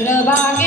The Rabak.